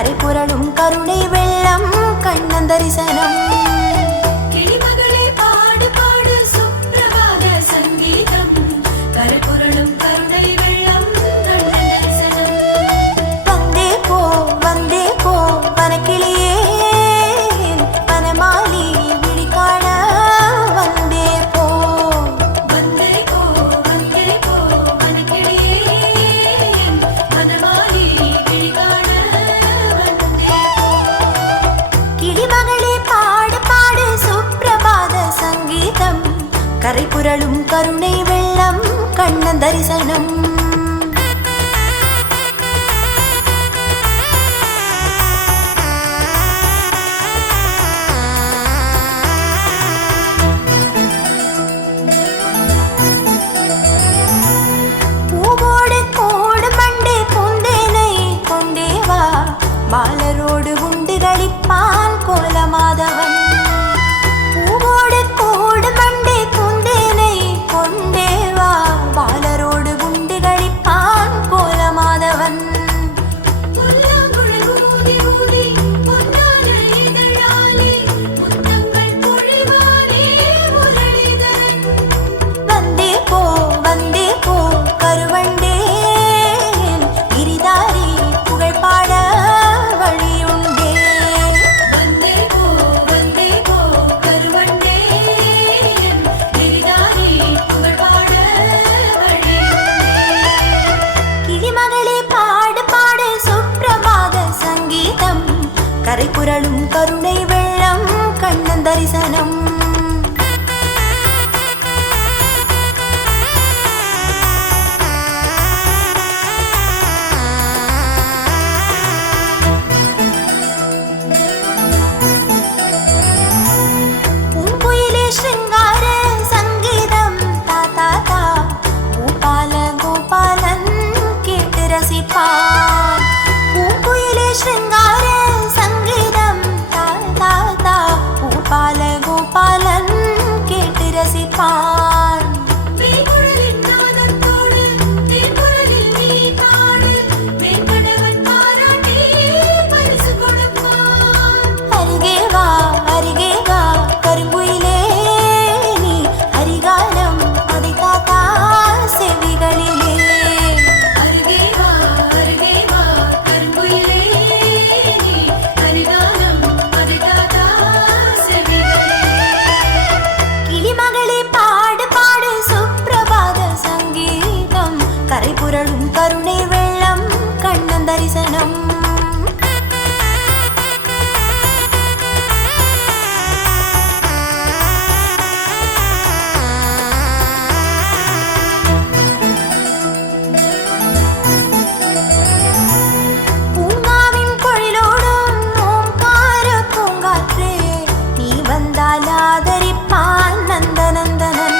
கரை புரளும் கருணை வெள்ளம் கண்ணன் தரிசனம். கரை புரளும் கருணை வெள்ளம் கண்ணன் தரிசனம். பூவோடு கோடு மண்டே பூந்தேனை கொண்டே வா, மாலரோடு உண்டு களிப்பான் கோலமாதவன். பூவோடு கோடு மண்டே பூந்தேனை கொண்டே வா, பாலரோடு உண்டு களிப்பான் கோலமாதவன். வந்தே போ வந்தே போ கருவண்டே, கிரிதாரி புகழ் பாட வழியுண்டே. கிளிமகளே பாடு பாடு சுப்பிரபாத சங்கீதம், கரை புரளும் கருணை வெள்ளம் கண்ணன் தரிசனம். பூங்குயிலே ஸ்ருங்கார சங்கீதம் தா தா தா, பூபால கோபாலன் கேட்டு ரசிப்பான். பூங்குயிலே ஸ்ருங்கார சங்கீதம் தா தா தா, பூபால கோபாலன் கேட்டு ரசிப்பான். அருகே வா அருகே வா கருங்குயிலே, நீ ஹரிகாலம் அதை தாத்தா செவிகளிலே. கிளிமகளே பாடு பாடு சுப்பிரபாத சங்கீதம், கரை புரளும் கருணை வெள்ளம் கண்ணன் தரிசனம். பூங்காவின் பொழிலோடும் ஓம்கார பூங்காற்றே, நீ வந்தால் ஆதரிப்பான் நந்தநந்தனன்.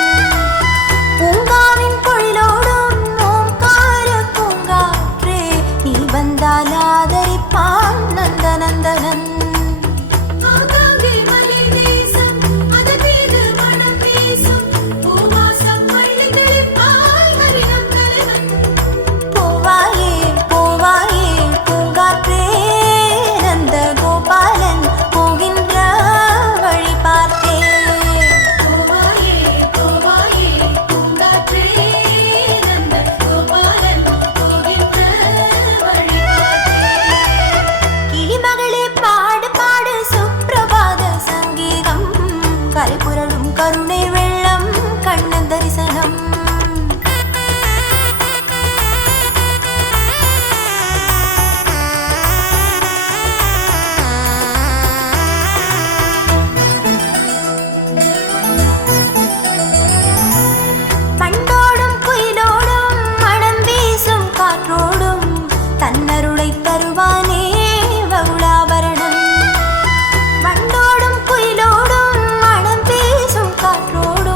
பூங்காவின் பொழிலோடும் ஓம்கார பூங்காற்றே, நீ வந்தால் ஆதரிப்பான் நந்தநந்தனன். போவாயே போவாயே பூங்காற்றே, நந்த கோபாலன் போகின்ற வழி பார்த்தே. கிளிமகளே பாடு பாடு சுப்பிரபாத சங்கீதம், கரை புரளும் கருணை வெள்ளம் கண்ணன் தரிசனம். பண்டோடும் குயிலோடும் மனம் வீசும் காற்றோடும், தன்னருளை தருவானே வகுளாபரணன். வண்டோடும் குயிலோடும் மனம் பேசும் காற்றோடும்,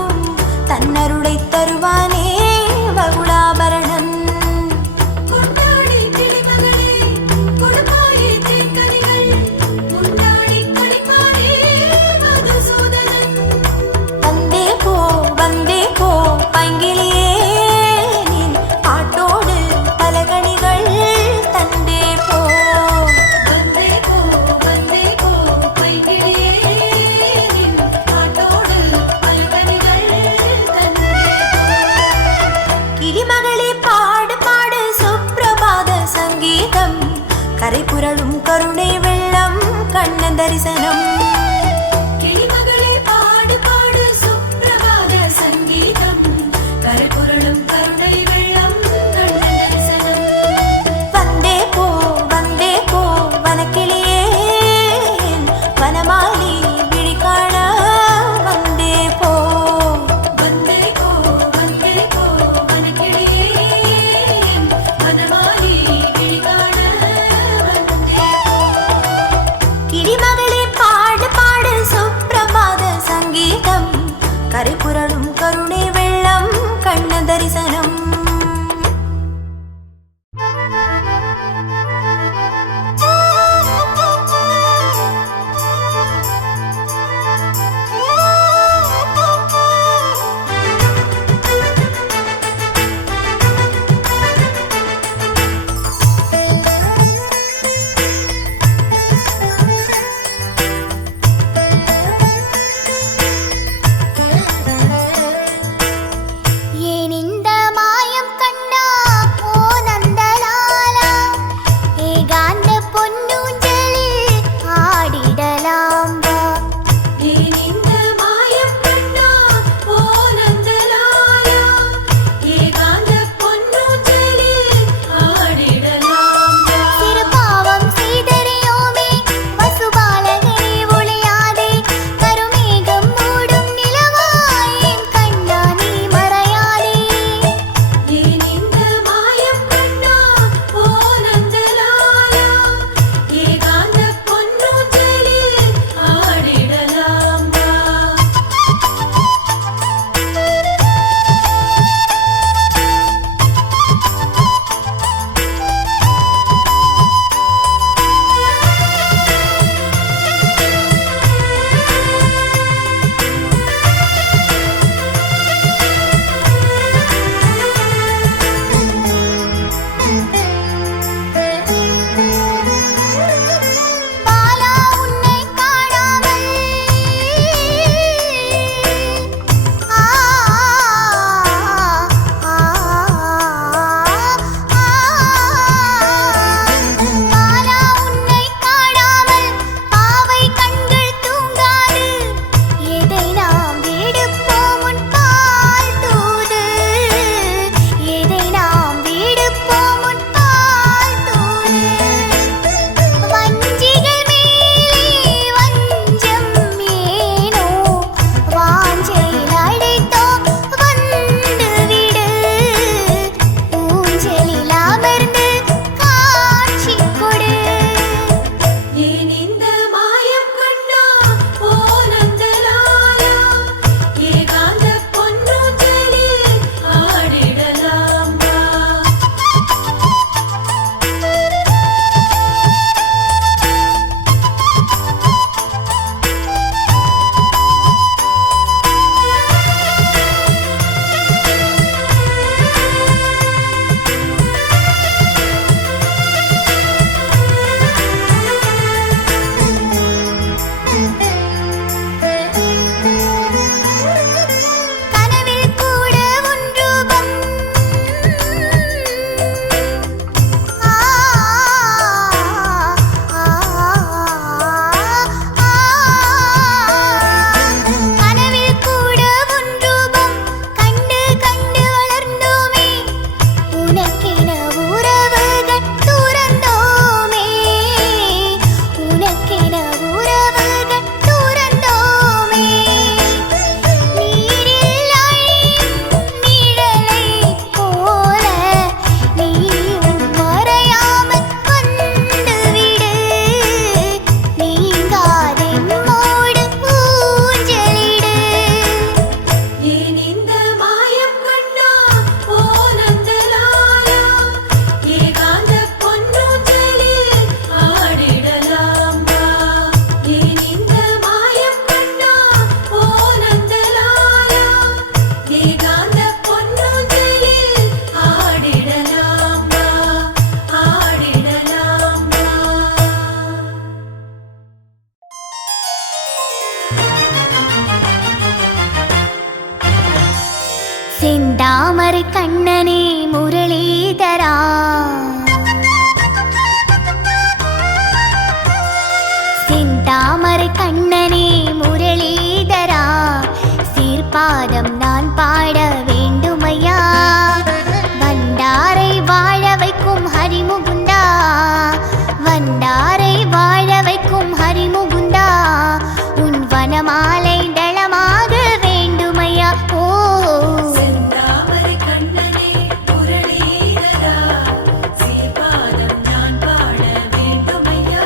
கரை புரளும் கருணை வெள்ளம் கண்ண தரிசனம். செந்தாமரை கண்ணனே முரளிதரா, செந்தாமரை கண்ணனே முரளிதரா, சீர்பாதம் நான் பாட வேண்டுமையா. வந்தாரை வாழ வைக்கும் ஹரிமுகுந்தா, வந்தாரை வாழ வைக்கும் ஹரிமுகுந்தா, உன் வனமாலை தளமாக வேண்டுமையா. ஓ செந்தாமரை கண்ணனே முரளிதரா, சீர்பாதம் நான் பாட வேண்டுமையா.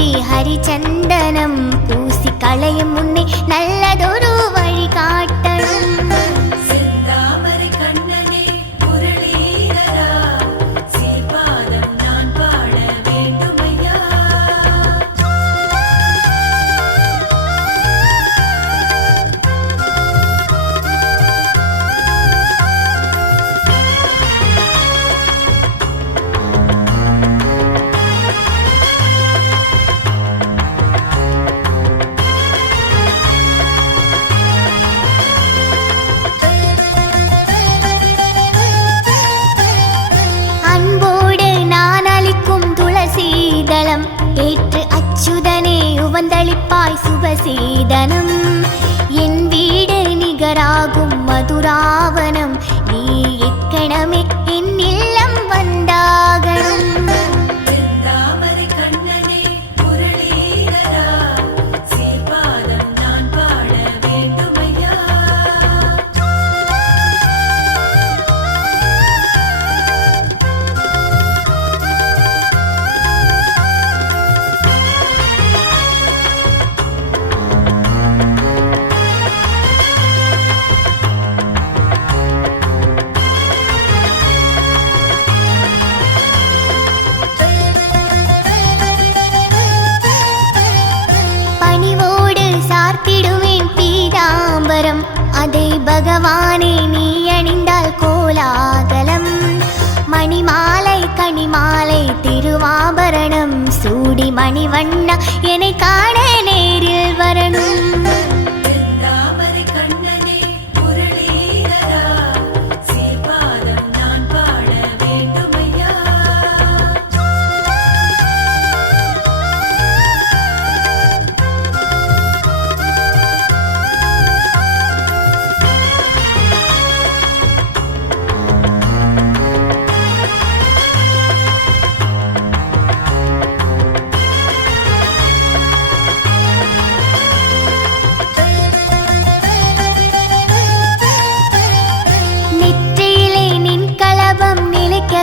கஸ்தூரி ஹரிச்சந்தனம் பூசி களையும் முன்னே நல்லதொரு வழி காட்டணும். ஏற்று அச்சுதனே உவந்தளிப்பாய் சுபசீதனம். என் வீடு நிகராகும் மதுராவனம், நீ இக்கணமே என் இல்லம் வந்தாகணும். அதை பகவானே நீ அணிந்தால் கோலாகலம். மணிமாலை கனிமாலை திருவாபரணம் சூடி மணிவண்ணா என்னை காண நேரில் வரணும்.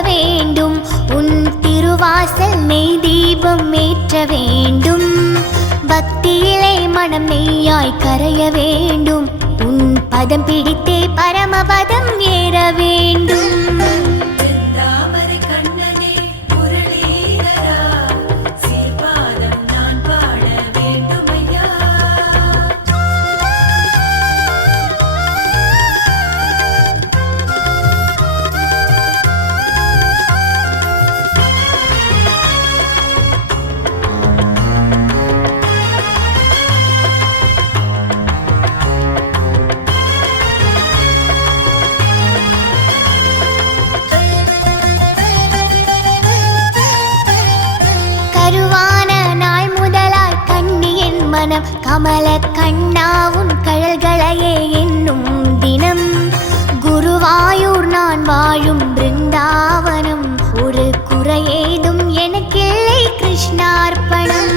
வேண்டும் உன் திருவாசல் நெய் தீபம் ஏற்ற வேண்டும். பக்தியிலே மனம் நெய்யாய் கரைய வேண்டும். உன் பதம் பிடித்தே பரமபதம் ஏற வேண்டும். கமல கண்ணாவும் கழல்களையே என்னும் தினம். குருவாயூர் நான் வாழும் பிருந்தாவனம், ஒரு குறையேதும் எனக்கில்லை கிருஷ்ணார்ப்பணம்.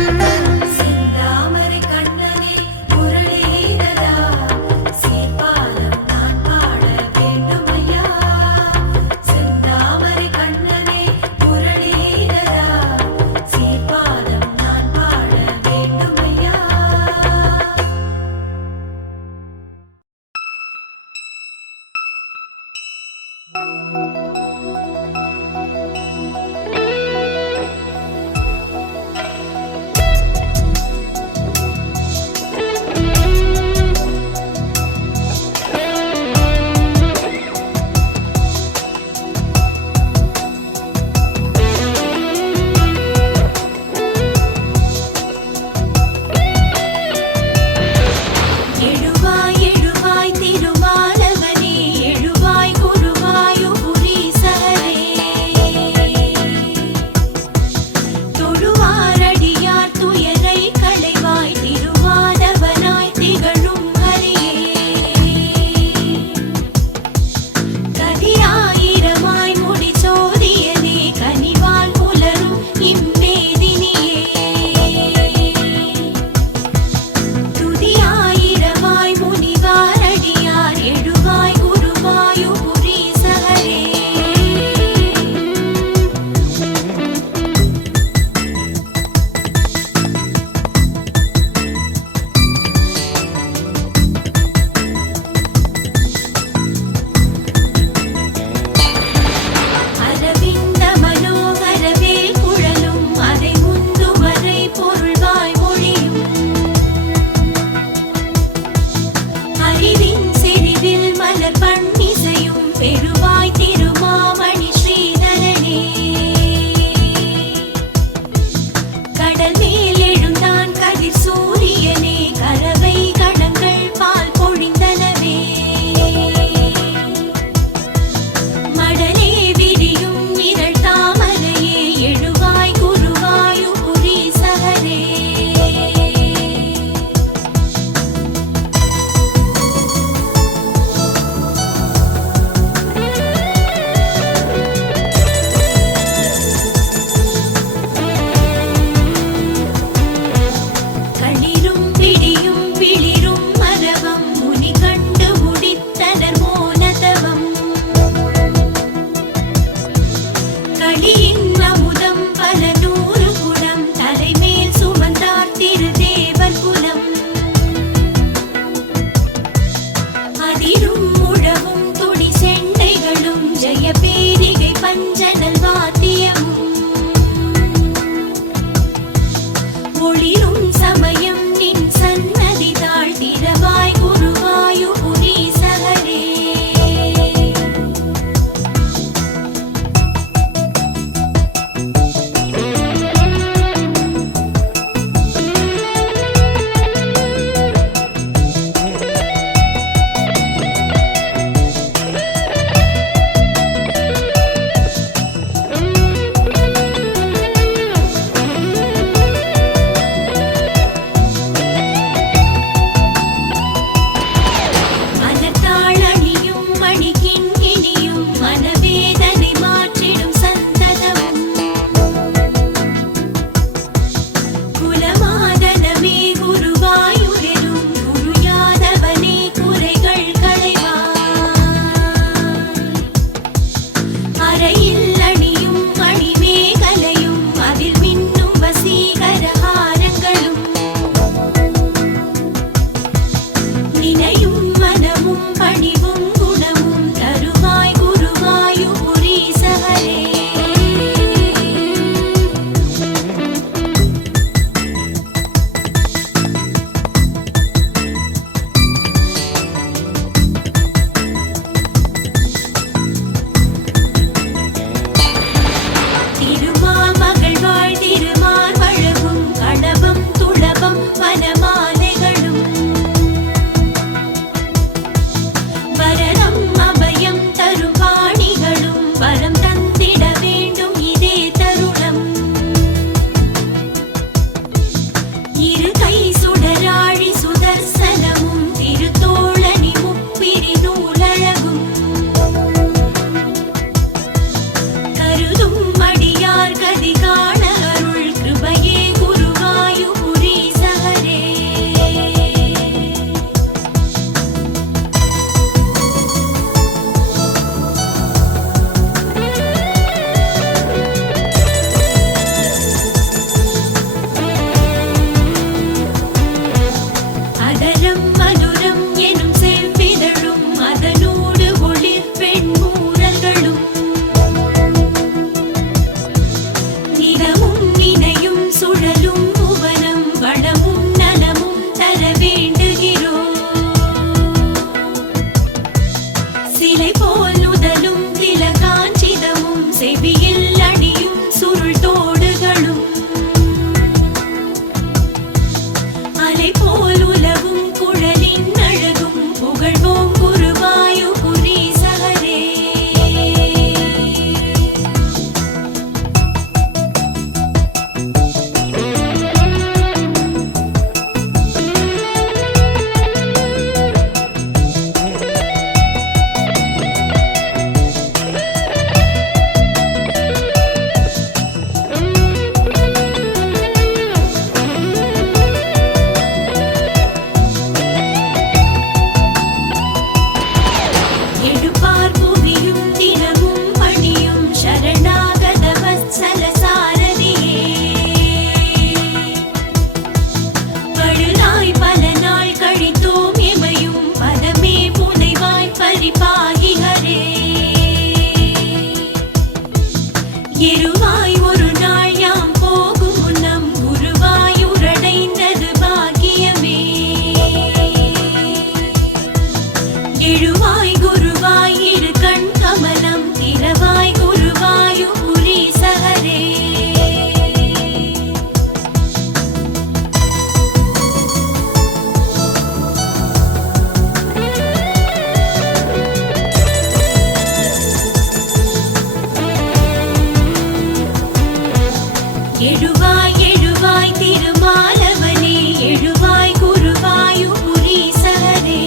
எழுவாய் எழுவாய் திருமாலவனே எழுவாய் குருவாயூரீசரே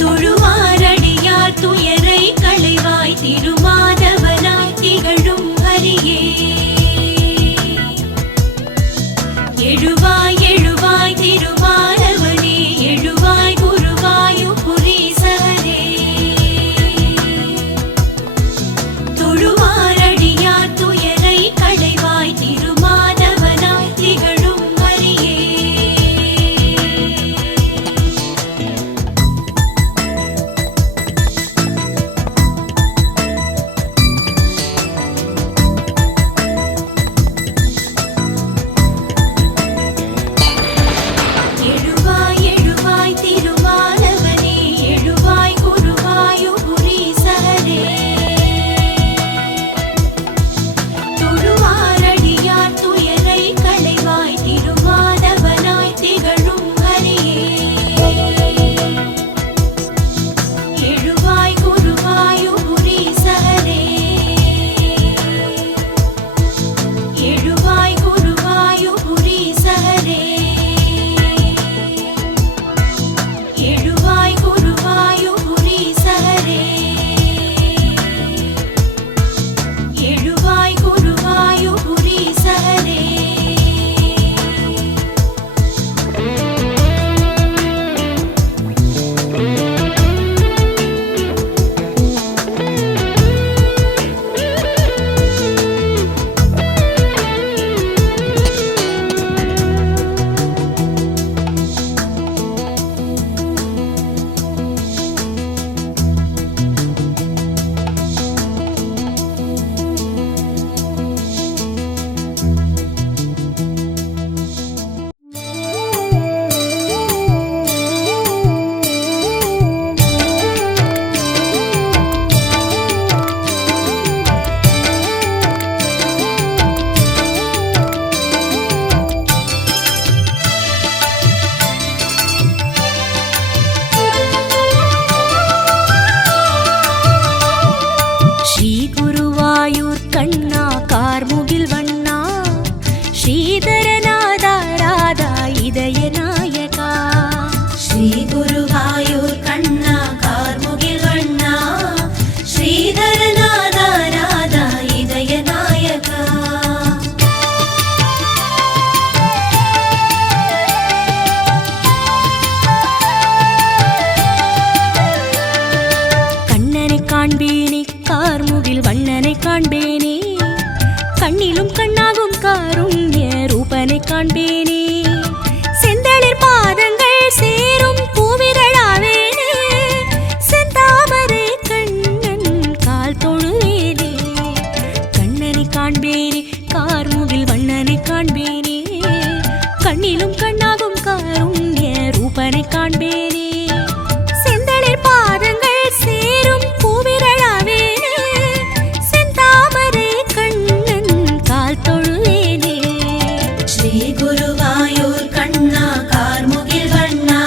தொழுவாரடியார் துயரை களைவாய் திருமாதவனாய் திகழும் ஹரியே எழுவாய் எழுவாய் திருமாலவனே எழுவாய் குருவாயூரீசரே தொழுவாரடியார் துயரை களைவாய் திருமாதவனாய் திகழும் ஹரியே எழுவாய் எழுவாய் திருமாலவனே எழுவாய் குருவாயூரீசரே தொழுவாரடியார் துயரை களைவாய் திருமாதவனாய் திகழும் ஹரியே எழுவாய் குருவாயூரீசரே எழுவாய் குருவாயூரீசரே எழுவாய் குருவாயூரீசரே எழுவாய் குருவாயூரீசரே ஸ்ரீ குருவாயூர் கண்ணா கார்முகில் வண்ணா ஸ்ரீதரநாதா ராதா இதய நாயகா ஸ்ரீ குருவாயூர் கண்ணா கார்முகில் வண்ணா ஸ்ரீதரநாதா ராதா இதய நாயகா கண்ணனை காண்பேனே கார்முகில் வண்ணனை காண்பேனே கண்ணிலும் கண்ணாகும் காருண்ய ரூபனை காண்பேனே செந்தளிர் பாதங்கள் சேரும் பூவிரளாவேனே செந்தாமரை கண்ணன் கால் தொழுவேனே கண்ணனை காண்பேனே கார்முகில் வண்ணனை காண்பேனே கண்ணிலும் கண்ணாகும் காருண்ய ரூபனை காண்பேனே செந்தளிர் பாதங்கள் சேரும் பூவிரளாவேனே செந்தாமரை கண்ணன் கால் தொழுவேனே ஸ்ரீ குருவாயூர் கண்ணா கார்முகில் வண்ணா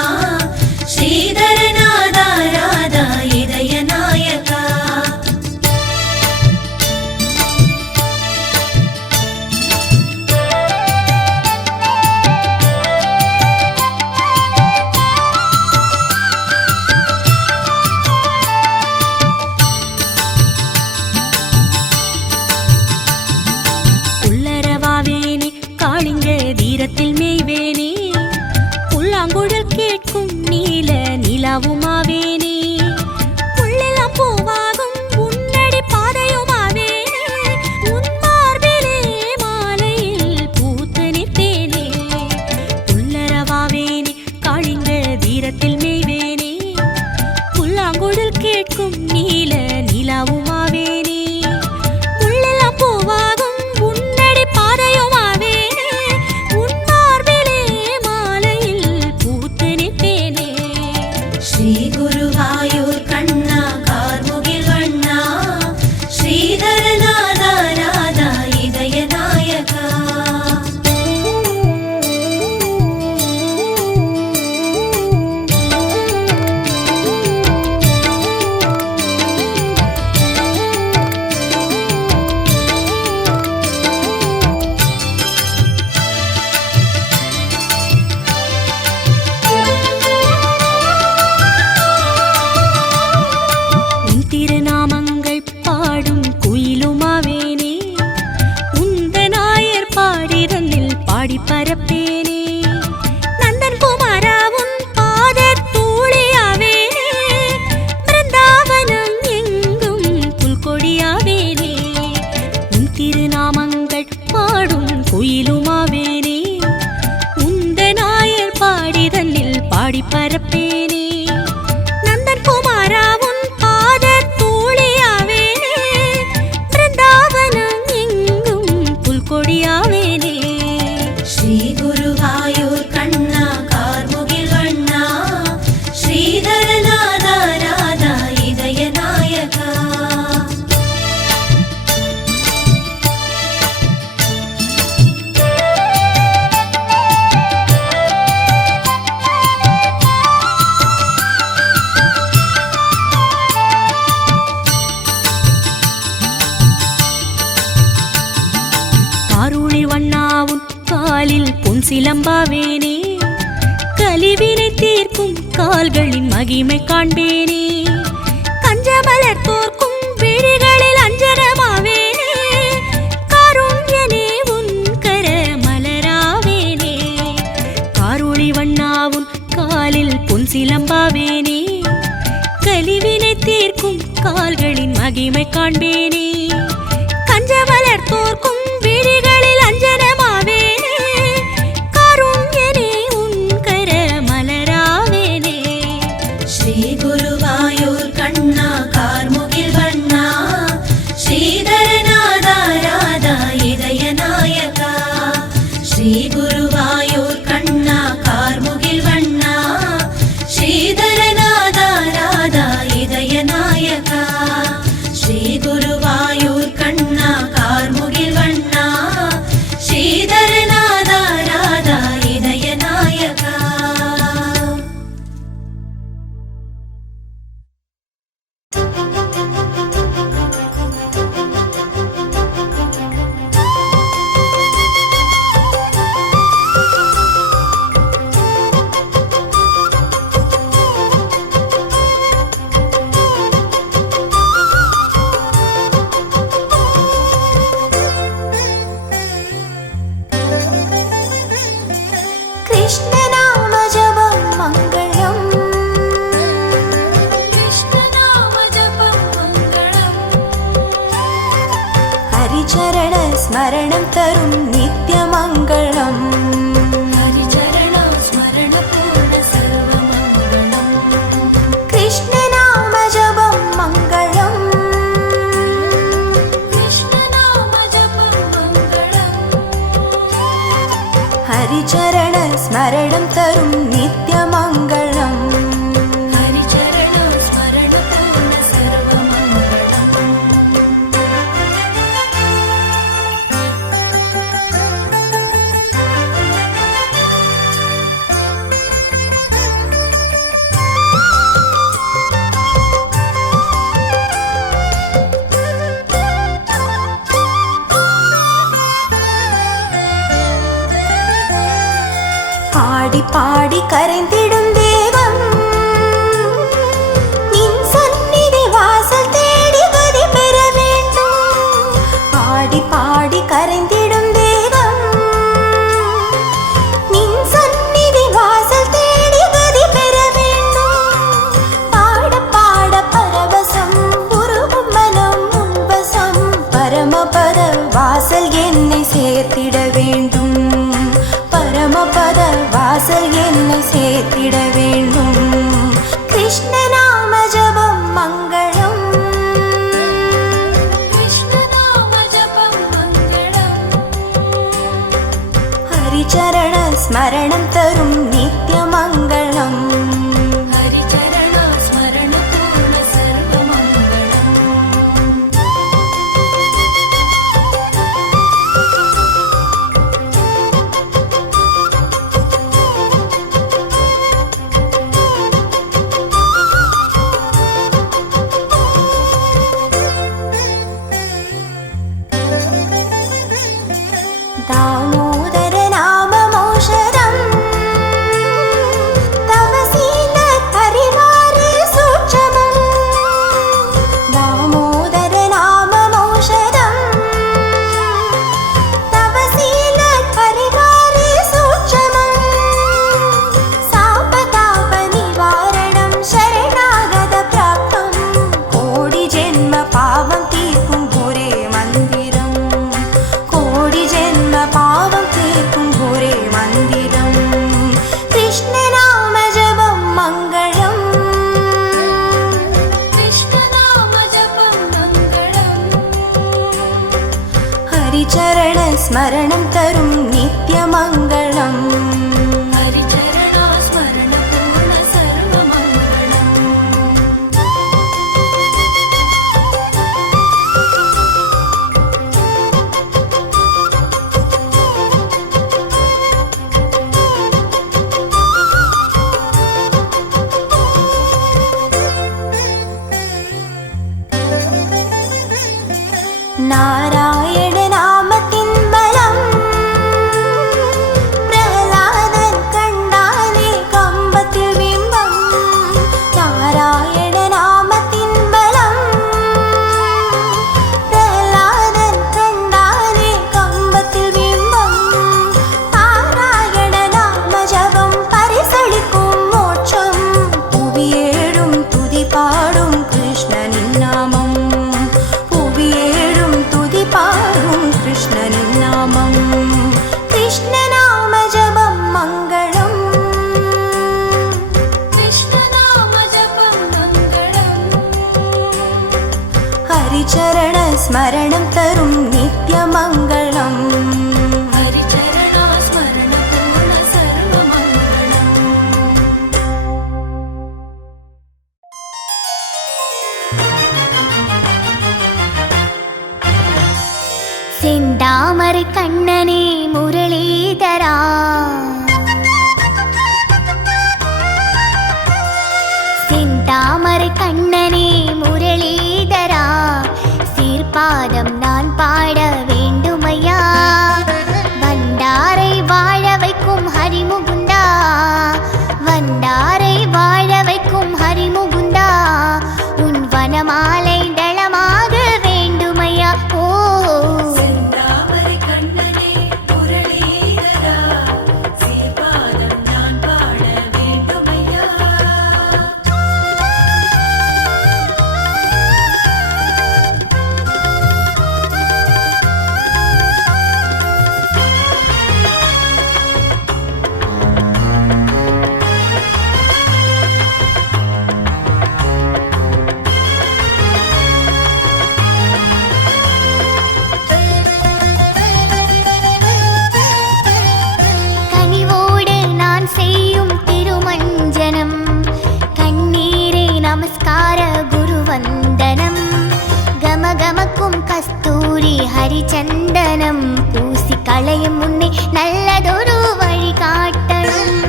ஸ்ரீதரநாதா ராதா இதய நாயகா திருநாமங்கள் பாடும் குயிலுமாவேனே உந்த நாயர் பாடிதனில் பாடி பரப்பேனே நந்தன் குமாராவும் பாத தூளியாவேனே பிருந்தாவனம் எங்கும் புல்கொடியாவேனே ஸ்ரீ குருவாயூர் கண்ணா கார்முகில் வண்ணா ஸ்ரீதரநாதா ராதா இதய நாயகா காருளி வண்ணாவும் காலில் பொன் சிலம்பாவேனே கலிவினை தீர்க்கும் கால்களின் மகிமை காண்பேனே கஞ்சமலர் தோற்கும் விழிகளில் அஞ்சனமாவேனே காருண்யனே உன் கர மலராவேனே காருளி வண்ணாவும் காலில் பொன் சிலம்பாவேனே கலிவினை தீர்க்கும் கால்களின் மகிமை காண்பேனே கஞ்சமலர் தோற்கும் விழிகளில் அஞ்சனமாவேனே காருண்யனே உன் கர மலராவேனே ஸ்ரீ குருவாயூர் கண்ணா கார்முகில் வண்ணா ஸ்ரீதரநாதா ராதா இதய நாயகா ஸ்ரீ குருவாயூர் கண்ணா கார்முகில் வண்ணா ஸ்ரீதரநாதா ராதா இதய நாயகா ஸ்ரீ குருவாயூர் கண்ணா கார்முகில் வண்ணா ஸ்ரீதரநாதா ராதா இதய நாயகா कृष्णनाम जपं मङ्गलम् कृष्णनाम जपं मङ्गलम् हरिचरण स्मरणं तरुं नित्यमङ्गलम् हरिचरण स्मरण पूर्ण सर्वमङ्गलम् कृष्णनाम जपं मङ्गलम् कृष्णनाम जपं मङ्गलम् हरिचरण स्मरणं तरुं नित्यमङ्गलम् हरिचरण स्मरण पूर्ण सर्वमङ्गलम् பாடி பாடி கரைந்திடும் தேவம் நின் சந்நிதி வாசல் தேடி கதி பெற வேண்டும் பாடி பாடி கரைந்திடும் தேவம் நின் சந்நிதி வாசல் தேடி கதி பெற வேண்டும் பாட பாட பரவசம் உருகும் மனம் உன்வசம் பரமபத வாசல் என்னை சேர்த்திட வேண்டும் பரமபத வாசல் என்னை சேர்த்திட வேண்டும் கிருஷ்ணநாம ஜபம் மங்களம் கிருஷ்ணநாம ஜபம் மங்களம் ஹரிச்சரண ஸ்மரணம் தரும் நித்யமங்களம் ஹரிச்சரண ஸ்மரண பூர்ண சர்வமங்களம் दामोदर नाममौषधम् ஹரிச்சரண ஸ்மரணம் தரும் நித்ய மங்களம். ஹரிச்சரணா ஸ்மரண பூர்ண சர்வ மங்களம். நாராயண நாமத்தின் பலம் பிரஹ்லாதன் கண்டானே கம்பத்தில் பிம்பம். நாராயண நாமத்தின் பலம் பிரஹ்லாதன் கண்டானே கம்பத்தில் பிம்பம். நாராயண நாம ஜபம் பரிசளிக்கும் மோட்சம். புவியேழும் துதி பாடும் கிருஷ்ணனின் நாமம். பாடும் கிருஷ்ணனின் நாமம். கிருஷ்ண நாம ஜபம் மங்களம். கிருஷ்ண நாம ஜபம் மங்களம். ஹரிச்சரண ஸ்மரணம் தரும் நித்ய மங்களம். ஹரிச்சரணா ஸ்மரண பூர்ண சர்வ மங்களம். செந்தாமரை கண்ணனே முரளிதரா, செந்தாமரை கண்ணனே முரளிதரா, சீர்பாதம் நான் பாட வேண்டுமையா. வந்தாரை வாழ வைக்கும் ஹரிமுகுந்தா, வந்தாரை வாழ வைக்கும் ஹரிமுகுந்தா, உன் வனமாலை தளமாக வேண்டுமையா. ஓ கமகமக்கும் கஸ்தூரி ஹரிச்சந்தனம் பூசி களையும் முன்னே நல்லதொரு வழி காட்டணும்.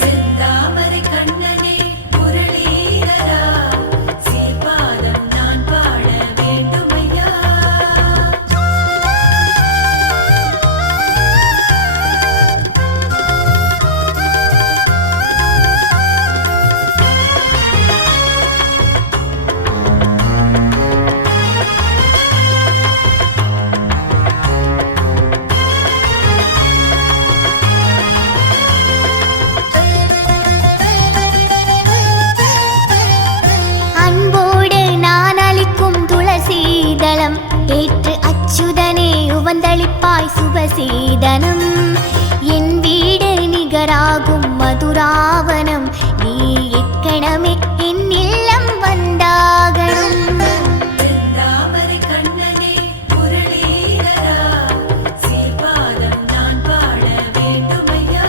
செந்தாமரை கண்ணனே முரளிதரா, சீர்பாதம் நான் பாட வேண்டுமையா. ஏற்று அச்சுதனே உவந்தளிப்பாய் சுபசீதனம். என் வீடு நிகராகும் மதுராவனம், நீ இக்கணமே என் இல்லம் வந்தாகணும். செந்தாமரை கண்ணனே முரளிதரா, சீர்பாதம் நான் பாட வேண்டுமையா.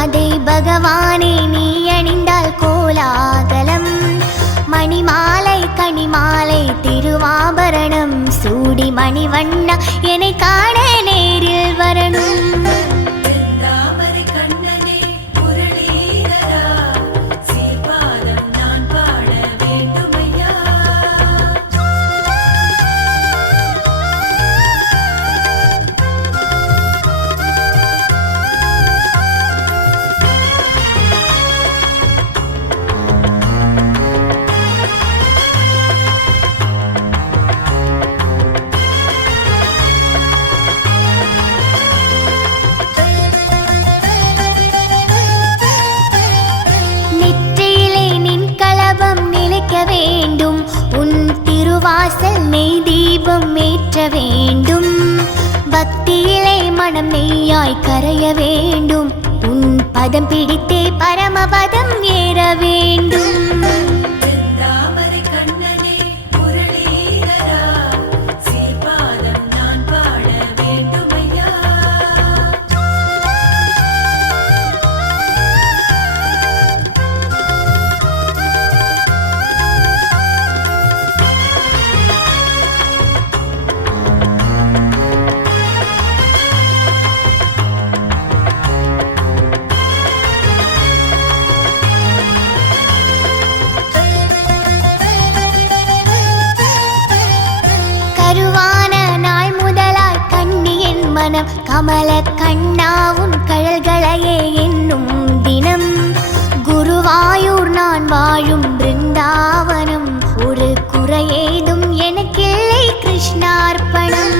அதை பகவானே நீ அணிந்தால் கோலாகலம். மணிமாலை கனிமாலை திருவாபரணம் சூடி மணிவண்ணா என்னை காண நேரில் வரணும். வாசல் நெய் தீபம் ஏற்ற வேண்டும். பக்தியிலே மனம் நெய்யாய் கரைய வேண்டும். உன் பதம் பிடித்தே பரமபதம் ஏற வேண்டும். கருவான நாள் முதலாய் கண்ணியின் மனம் கமல கண்ணாவும் கழல்களையே என்னும் தினம். குருவாயூர் நான் வாழும் பிருந்தாவனம். ஒரு குறையேதும் எனக்கில்லை கிருஷ்ணார்ப்பணம்.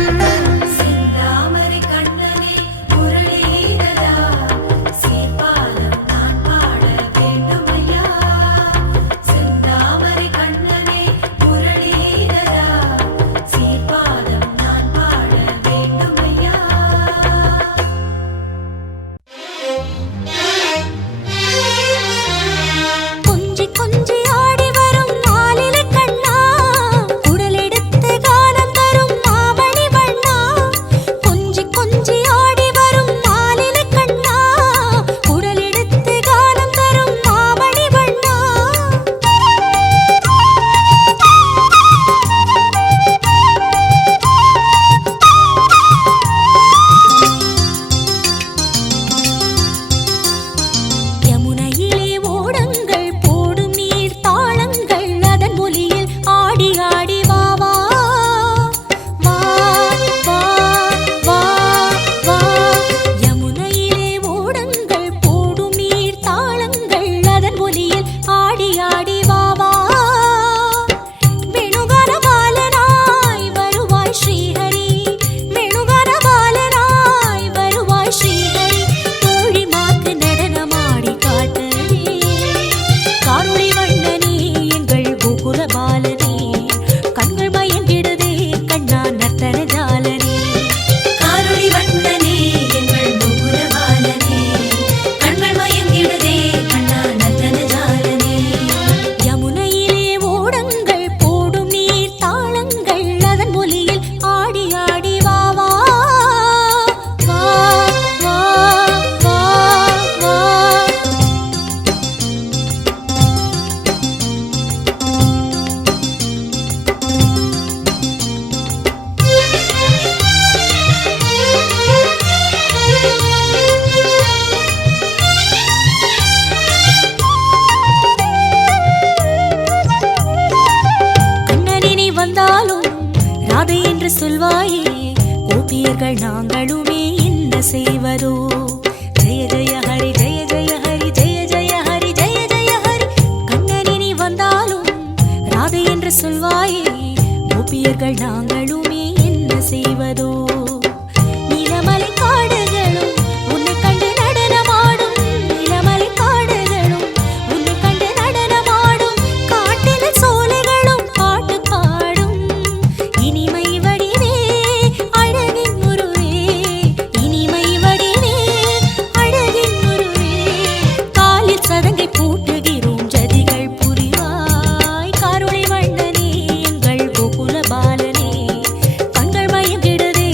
சொல்வாயே கோபியர்கள் நாங்களுமே என்ன செய்வதோ. ஜெய ஜெய ஹரி ஜெய ஜெய ஹரி ஜெய ஜெய ஹரி ஜெய ஜெய ஹரி. கண்ணனி வந்தாலும் ராதை என்று சொல்வாயே கோபியர்கள் நாங்களுமே என்ன செய்வதோ. நிலமலை காடுகளும் உன்னை கண்டு நடனமாடும். நிலமலை காடுகளும் உன்னை கண்டு நடனமாடும். காட்டில் சோலைகளும் பாட்டு பாடும். இனிமை வடிவே அழகின் உருவே. இனிமை வடிவே அழகின் உருவே. காலில் சதங்கை பூட்டுகிறோம் ஜதிகள் புரிவாய். கருணை வண்ணனே எங்கள் கோகுல பாலனே. கண்கள் மயங்கிடுதே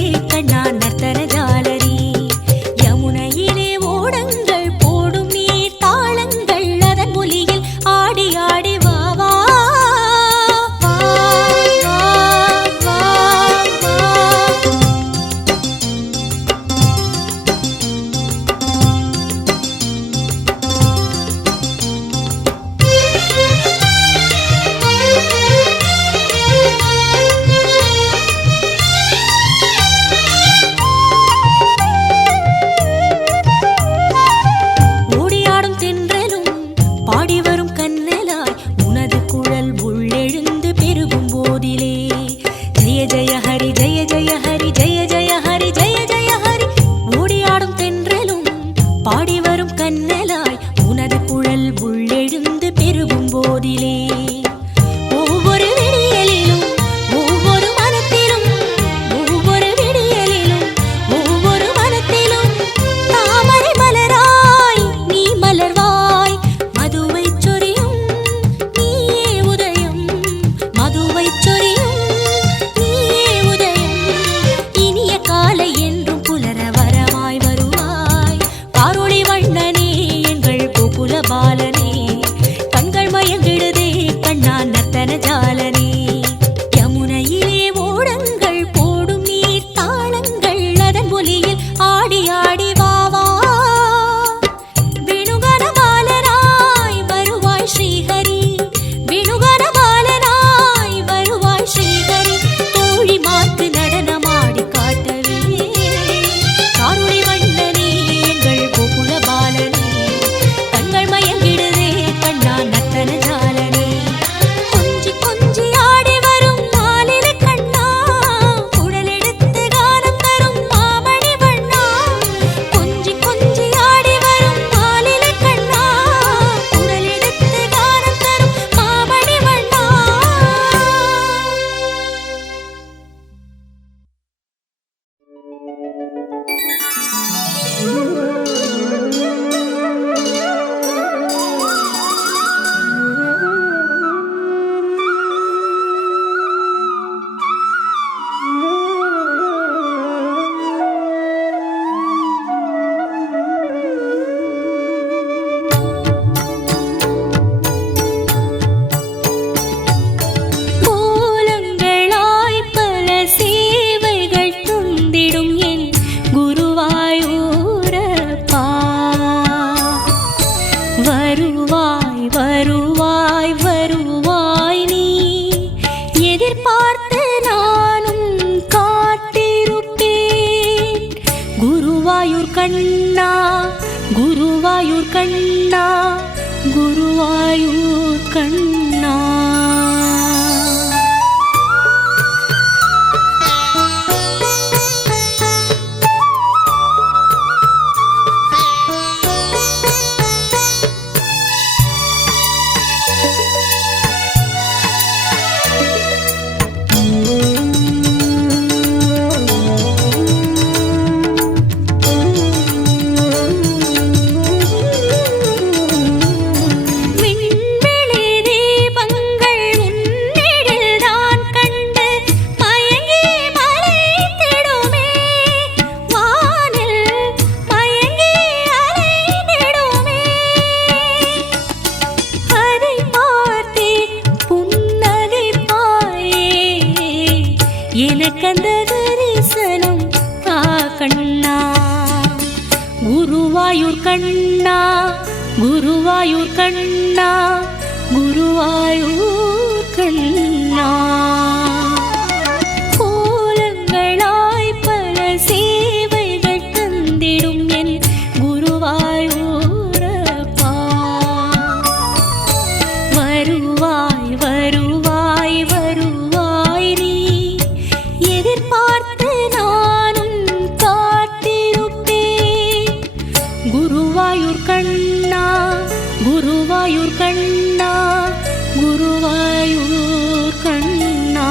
குருவாயூர் கண்ணா குருவாயூர் கண்ணா குருவாயூர் கண்ணா. எனக்கந்த தரிசனம் ஆ கண்ணா குருவாயூர் கண்ணா குருவாயூர் கண்ணா குருவாயூர் கண்ணா. கோலங்களாய் பல சேவைகள் தந்திடும் என் குருவாயூரப்பா. வருவாய் வருவாய் வருவாய் நீ எதிர்பார்த்து நானும் காத்திருப்பேன். குருவாயூர் கண்ணா குருவாயூர் கண்ணா குருவாயூர் கண்ணா.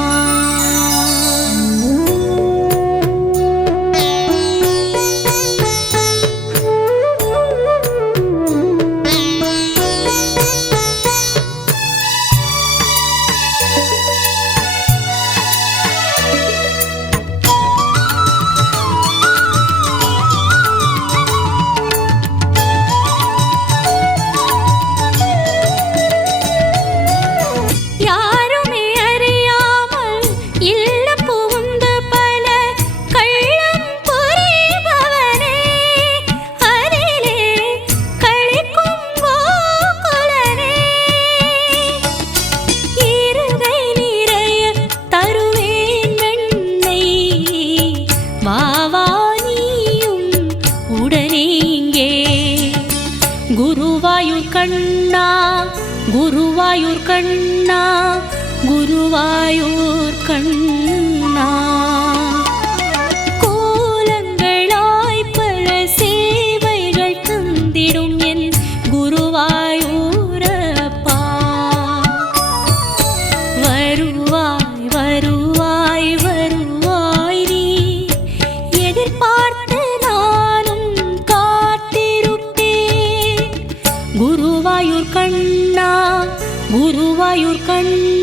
குருவாயூர் கண்ணா குருவாயூர் கண்ணா குருவாயூர் கண்ணா. கோலங்களாய் பல சேவைகள் தந்திடும் என் குருவாயூரப்பா. வருவாய் வருவாய் வருவாய் நீ எதிர்பார்த்து நானும் காத்திருப்பேன். குருவாயூர் கண்ணா குருவாயூர் கண்ணா